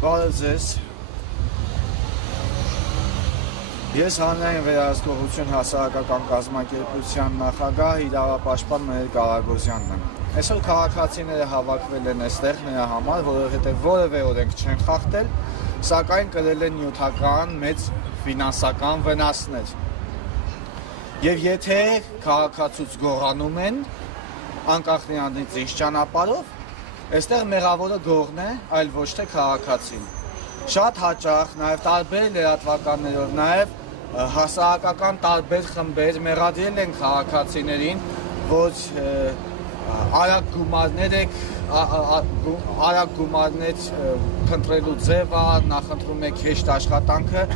Բարև ձեզ։ Ես հանրային վերահսկողություն հասարակական կազմակերպության նախագահ իրավապաշտպան Մհեր Կարագոզյանն եմ։ Այսօր քաղաքացիները հավաքվել են այստեղ նրա համար, որովհետև որևէ օրենք չեն խախտել, սակայն կրել են նյութական մեծ ֆինանսական վնասներ։ Եվ եթե քաղաքացուց գողանում են, անկախ նրանից ինչ ճանապարհով, այստեղ մեղավորը գողն է, այլ ոչ թե քաղաքացին։ Շատ հաճախ, նաև տարբեր լրատվականներով, նաև հասարակական տարբեր խմբեր մեղադրել են քաղաքացիներին, որ արագ գումարներ փնտրելու ձևը, նախընտրում եք հեշտ աշխատանքը։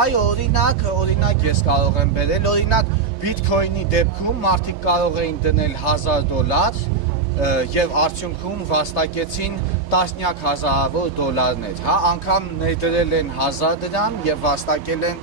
Այո, օրինակ ես կարող եմ բերել, օրինակ բիթքոյնի դեպքում մարդիկ կարող էին դնել $1000 և արդյունքում վաստակեցին տասնյակ հազարավոր դոլարներ, անգամ ներդրել են 1000 դրամ և վաստակել են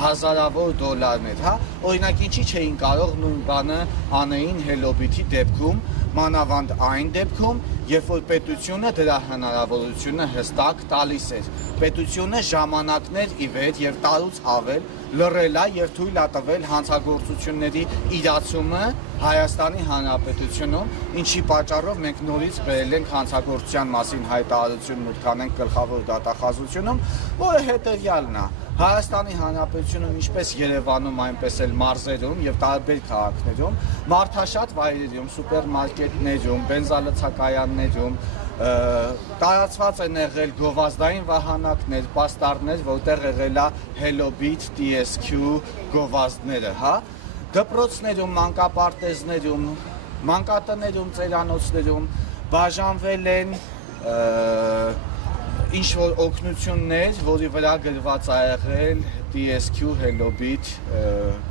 հազարավոր դոլարներ, օրինակ ինչի չէին կարող նույն բանը անեին Hello-Bit-ի դեպքում, մանավանդ այն դեպքում, երբ որ պետությունը դրա հնարավորությունը հստակ տալիս էր։ Պետությունը ժամանակներ ի վեր և տարուց ավել լռել է և թույլ է տվել հանցագործությունների իրացումը Հայաստանի Հանրապետությունում, ինչի պատճառով մենք նորից բերել ենք հանցագործության մասին հայտարարություն մուտք անենք գլխավոր դատախազությունում, որը հետևյալն է. Հայաստանի Հանրապետությունում ինչպես Երևանում, այնպես էլ մարզերում և տարբեր քաղաքներում, մարդաշատ վայրերում, սուպերմարկետներում, բենզալցակայաններում տարածված են եղել գովազդային վահանակներ, պաստառներ, որտեղ եղել է Hello-Bit, TSQ գովազդները, դպրոցներում, մանկապարտեզներում, մանկատներում, ծերանոցներում բաժանվել են ինչ-որ օգնություններ, որի վրա գրված է եղել TSQ Hello-Bit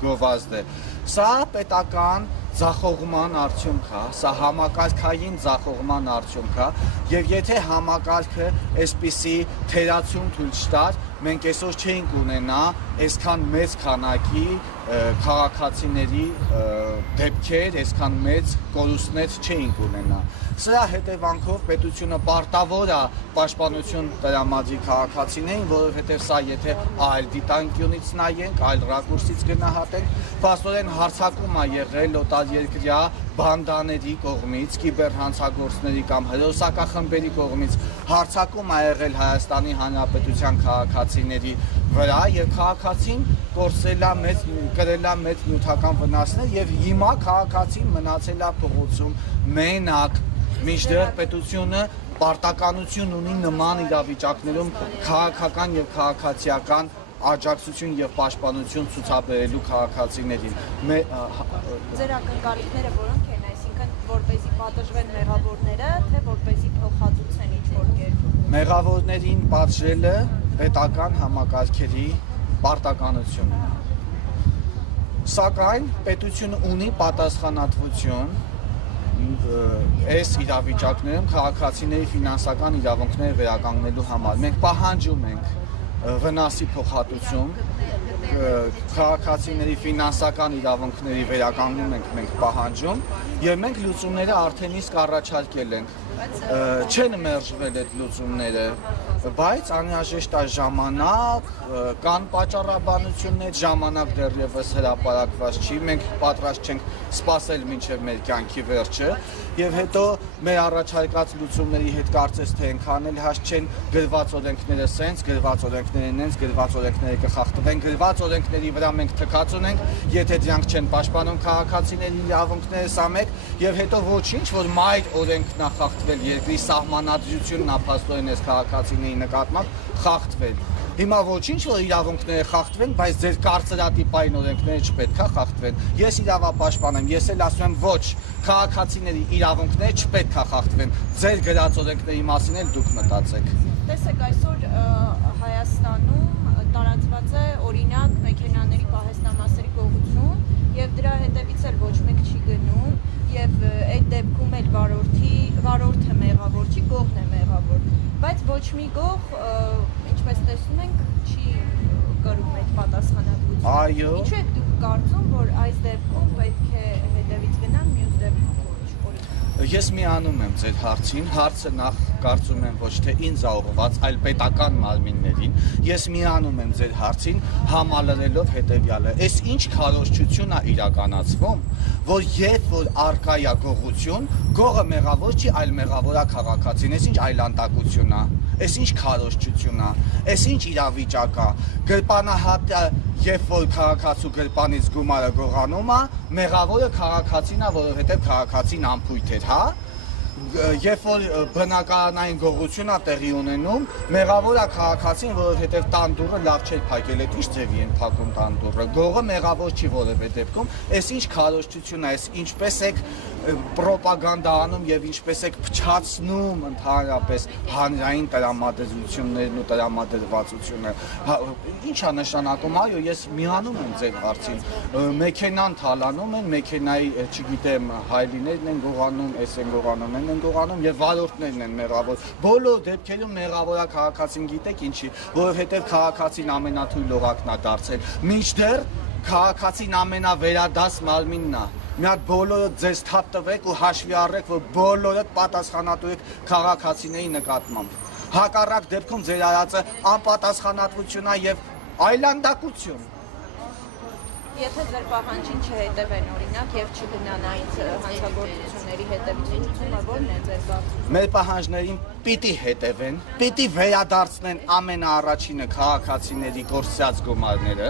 գովազդը։ Սա պետական ձախողման արդյունք է, սա համակարգային ձախողման արդյունք է, և եթե համակարգը այսպիսի թերացում թույլ չտար, մենք այսօր չէինք ունենա այսքան մեծ քանակի քաղաքացիների դեպքեր, այսքան մեծ կորուստներ չէինք ունենա։ Սրա հետևանքով պետությունը պարտավոր է պաշտպանություն տրամադրի քաղաքացիներին, որովհետև սա եթե այլ դիտանկյունից նայենք, այլ ռակուրսից գնահատենք, փաստորեն հարձակում է եղել օտարերկրյա բանդաների կողմից, կիբերհանցագործների կամ հրոսակախմբերի կողմից հարձակում է եղել Հայաստանի Հանրապետության քաղաքացիների վրա և քաղաքացին կրել է մեծ նյութական վնասներ և հիմա քաղաքացին մնացել է փողոցում մենակ, մինչդեռ պետությունը պարտականություն ունի նման իրավիճակներում քաղաքական և քաղաքացիական աջակցություն և պաշտպանություն ցուցաբերելու քաղաքացիներին։ Ձեր ակնկալիքները որոնք են, այսինքն որպեսզի պատժվեն մեղավորները, թե որպեսզի փոխհատուցեն ինչ-որ կերպ։ Մեղավորներին պատժելը պետական համակարգերի պարտականությունն է։ Սակայն պետությունը ունի պատասխանատվություն այս իրավիճակներում քաղաքացիների ֆինանսական իրավունքները վերականգնելու համար։ Մենք պահանջում ենք վնասի փոխհատուցում, քաղաքացիների ֆինանսական իրավունքների վերականգնում ենք մենք պահանջում և մենք լուծումները արդեն իսկ առաջարկել ենք։ Չեն մերժվել այդ լուծումները, բայց անհրաժեշտ է ժամանակ, կան պատճառաբանություններ, ժամանակ դեռևս հրապարակված չի, մենք պատրաստ չենք սպասել մինչև մեր կյանքի վերջը և հետո մեր առաջարկած լուծումների հետ կարծես թե ենք անել հաստ չեն գրված օրենքները սենց, գրված օրենքները նենց, գրված օրենքները կխախտվեն, գրված օրենքների վրա մենք թքած ունենք, եթե դրանք չեն պաշտպանում քաղաքացիների իրավունքները, սա մեկ, և հետո ոչինչ, որ մայր օրենքն է խախտվել, երկրի սահմանադրությունն է փաստորեն այս քաղաքացիների նկատմամբ խախտվել։ Հիմա ոչինչ, որ իրավունքները խախտվեն, բայց ձեր կարծրատիպային օրենքները չպետք է խախտվեն։ Ես իրավապաշտպան եմ, ես էլ ասում եմ ոչ, քաղաքացիների իրավունքները չպետք է խախտվեն, ձեր գրած օրենքների մասին էլ դուք մտածեք։ Տեսեք, այսօր Հայաստանում տարածված է օրինակ մեքենաների պահեստամասերի գողություն և դրա հետևից էլ ոչ մեկ չի գնում և այդ դեպքում էլ վարորդը մեղավոր չի, գողն է մեղավոր, բայց ոչ մի գող, ինչպես տեսնում ենք, չի կրում այդ պատասխանատվությունը։ Այո։ Ինչու եք դուք կարծում, որ այս դեպքում պետք է հետևից գնան, մյուս դեպքում ոչ։ Ես միանում եմ ձեր հարցին, հարցը նախ կարծում եմ ոչ թե ինձ ուղղված, այլ պետական մարմիններին։ Ես միանում եմ ձեր հարցին համալրելով հետևյալը. Այս ինչ քարոզչություն է իրականացվում, որ երբ որ արկա է գողություն, գողը մեղավոր չի, այլ մեղավոր է քաղաքացին։ Այս ինչ այլանդակություն է, այս ինչ քարոզչություն է, այս ինչ իրավիճակ է։ Գրպանահատը, երբ որ քաղաքացու գրպանից գումարը գողանում է, մեղավորը քաղաքացին է, որովհետև քաղաքացին անփույթ էր, հա։ Երբ որ բնակարանային գողություն է տեղի ունենում, մեղավոր է քաղաքացին, որովհետև տան դուռը լավ չէր փակել, այդ ինչ ձևի են փակում տան դուռը։ Գողը մեղավոր չի որևէ դեպքում, այս ինչ քարոզչություն է, այս ինչպես եք պրոպագանդա անում եւ ինչպես եք փչացնում ընդհանրապես հանրային տրամադրություններն ու տրամադրվածությունը։ Ինչ է նշանակում, այո, ես միանում եմ ձեր հարցին։ Մեքենան թալանում են, մեքենայի, չգիտեմ, հայլիներն են գողանում, էս են գողանում, են գողանում եւ վարորդներն են մեղավոր։ Բոլոր դեպքերում մեղավորա քաղաքացին գիտեք ինչի, որովհետեւ քաղաքացին ամենաթույլ լողակն է դարձել։ Մինչդեռ քաղաքացին ամենավերադաս մարմինն է։ Մի հատ բոլորը ձեզ թափ տվեք ու հաշվի առեք, որ բոլորը պատասխանատու եք քաղաքացիների նկատմամբ։ Հակառակ դեպքում ձեր արածը անպատասխանատվություն է եւ այլանդակություն։ Եթե ձեր պահանջին չհետևեն օրինակ եւ չգնան այդ հանցագործությունների հետևությունները, ո՞րն է ձեր բացում։ Մեր պահանջներին պիտի հետևեն, պիտի վերադարձնեն ամենաառաջինը քաղաքացիների կորցրած գումարները,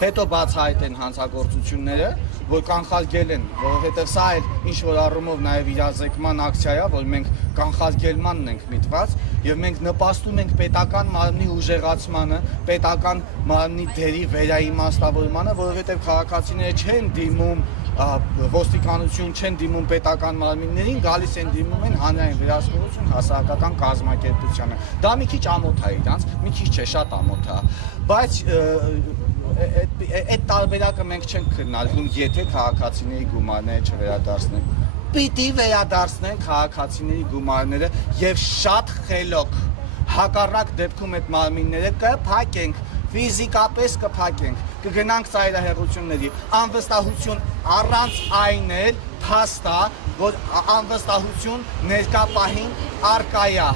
հետո բացահայտեն հանցագործությունները, որ կանխարգել են, որովհետև սա էլ ինչ-որ առումով նաև իրազեկման ակցիա է, որ մենք կանխարգելմանն ենք միտված եւ մենք նպաստում ենք պետական մարմնի ուժեղացմանը, պետական մարմնի դերի վերաիմաստավորմանը, որովհետև քաղաքացիները չեն դիմում ոստիկանություն, չեն դիմում պետական մարմիններին, գալիս են դիմում են հանրային վերահսկողություն հասարակական կազմակերպությանը։ Դա մի քիչ ամոթ է իրանց, մի քիչ չէ, շատ ամոթ է, բայց այդ տարբերակը մենք չենք քննարկում, եթե քաղաքացիների գումարները չվերադարձնեն։ Պիտի վերադարձնեն քաղաքացիների գումարները եւ շատ խելոք։ Հակառակ դեպքում այդ մարմինները կփակենք, ֆիզիկապես կփակենք, կգնանք ծայրահեղությունների։ Անվստահություն առանց այն էլ փաստ է, որ անվստահություն ներկա պահին արկա է։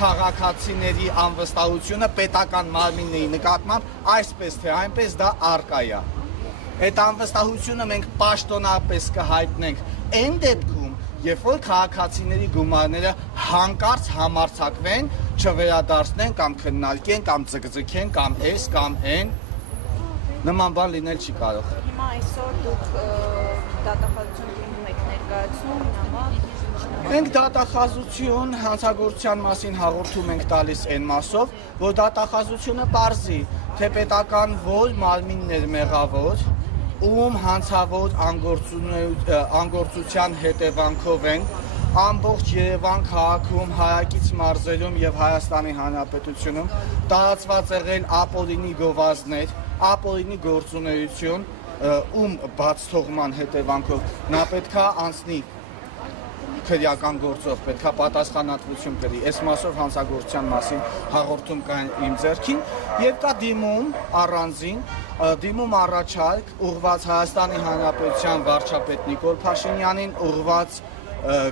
Քաղաքացիների անվստահությունը պետական մարմինների նկատմամբ այսպես թե այնպես դա արկա է։ Այդ անվստահությունը մենք պաշտոնապես կհայտնենք այն դեպքում, երբ որ քաղաքացիների գումարները հանկարծ համարձակվեն, չվերադարձնեն կամ քննարկեն կամ ձգձգեն կամ էս կամ այն, նման բան լինել չի կարող։ Հիմա այսօր դուք դատախազություն դիմում եք ներկայացում, նամակ։ Մենք դատախազություն հանցագործության մասին հաղորդում ենք տալիս այն մասով, որ դատախազությունը պարզի, թե պետական որ մարմիններ մեղավոր, ում հանցավոր անգործության հետևանքով են ամբողջ Երևան քաղաքում, հարակից մարզերում եւ Հայաստանի Հանրապետությունում տարածված եղել ապօրինի գովազդներ, ապօրինի գործունեություն, ում բաց թողման հետևանքով նա պետքա անցնի քրեական գործով, պետքա պատասխանատվություն կրի։ Այս մասով հանցագործության մասին հաղորդում կա իմ ձեռքին եւ կա դիմում առանձին, դիմում առաջարկ ուղղված Հայաստանի Հանրապետության վարչապետ Նիկոլ Փաշինյանին, ուղղված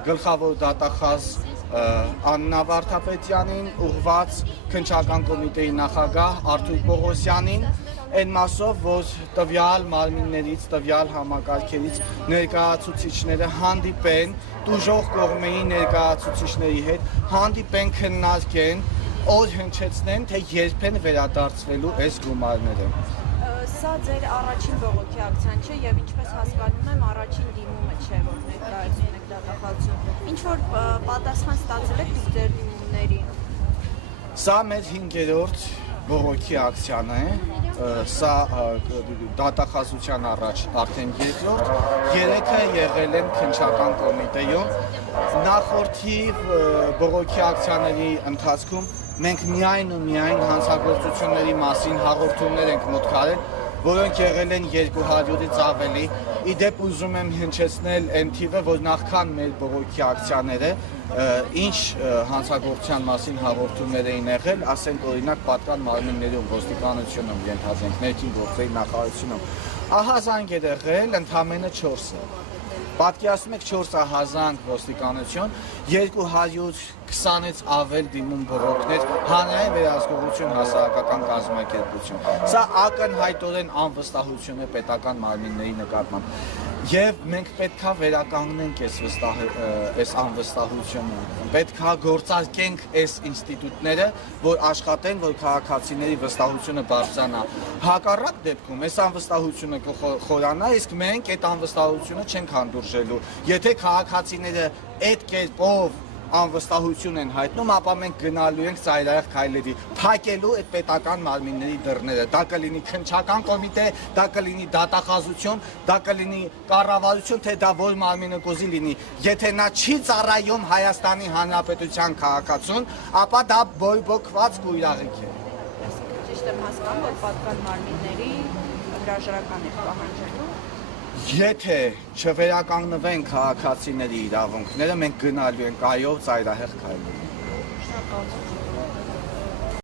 գլխավոր դատախազ Աննա Վարդապետյանին, ուղղված քննչական կոմիտեի նախագահ Արթուր Պողոսյանին, այն մասով, որ տվյալ մարմիններից, տվյալ համակարգերից ներկայացուցիչները հանդիպեն, տուժող կողմերի ներկայացուցիչների հետ, հանդիպեն, քննարկեն, օր հնչեցնեն, թե երբ են վերադարձվելու այս գումարները։ Սա ձեր առաջին բողոքի ակցիան չէ եւ ինչպես հասկանում եմ, առաջին դիմումը չէ, որ ներկայացնում եք դատախազություն։ Ինչ որ պատասխան ստացել եք դուք ձեր դիմումներին։ Սա մեր 5-րդ բողոքի ակցիան է, սա դատախազության առաջ արդեն 2-րդ, 3-ը եղել են քննչական կոմիտեում։ Նախորդի բողոքի ակցիաների ընթացքում մենք միայն ու միայն հանցագործությունների մասին հաղորդումներ ենք մուտքարել, որոնք եղել են 200-ից ավելի։ Իդեպ ուզում եմ հնչեցնել այն թիվը, որ նախքան մեր բողոքի ակցիաները ինչ հանցագործության մասին հաղորդումներ էին եղել, ասենք օրինակ պատկան մարմիններում, ոստիկանությունում, ենթադրենք ներքին գործերի նախարարությունում։ Ահա զանգեր եղել ընդամենը 4-ը։ Պատկերացնում եք 400,000 ոստիկանություն, 220-ից ավել դիմում բռնողներ, հանրային վերահսկողություն, հասարակական կազմակերպություն։ Սա ակնհայտորեն անվստահություն է պետական մարմինների նկատմամբ։ Եվ մենք պետքա վերականգնենք այս անվստահությունը, պետքա գործարկենք այս ինստիտուտները, որ աշխատեն, որ քաղաքացիների վստահությունը բարձրանա։ Հակառակ դեպքում այս անվստահությունը կխորանա, իսկ մենք այդ անվստահությունը չենք հանդուրժելու։ Եթե քաղաքացիները այդ կերպով անվստահություն են հայտնում, ապա մենք գնալու ենք ծայրահեղ քայլերի, փակելու այդ պետական մարմինների դռները։ Դա կլինի քննչական կոմիտե, դա կլինի դատախազություն, դա կլինի կառավարություն, թե դա որ մարմինը կուզի լինի։ Եթե նա չի ծառայում Հայաստանի Հանրապետության քաղաքացուն, ապա դա բոյբոքված կույրաղիք է։ Ճիշտ եմ հասկանում, որ պատկան մարմինների հրաժարական է պահանջելու։ Եթե չվերականգնվեն քաղաքացիների իրավունքները, մենք գնալու ենք այո ծայրահեղ քայլերի։ Շնորհակալ եմ։